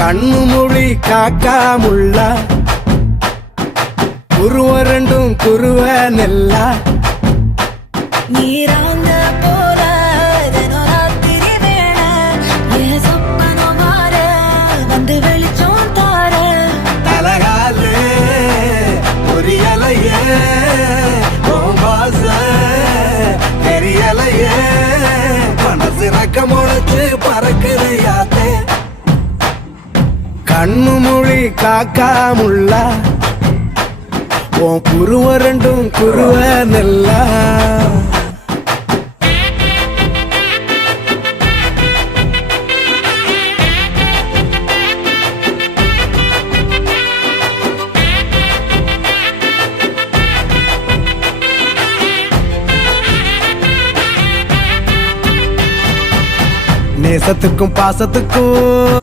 கண்ணு மொழி காக்காமுள்ள குருவ ரெண்டும் குருவ நெல்லா நீராங்க போல தினராத்திரி வேண என் சொப்பனம் மாற வந்து வெளிச்சம் தார தலகாலே பொரியலையே ஓம்பாச தெரியலையே மனசு ரக்க முளைச்சு பறக்குதையாத்தே கண்ணு மொழி காக்காமுள்ள உன் குருவ ரெண்டும் குருவ நெல்லா நேசத்துக்கும் பாசத்துக்கும்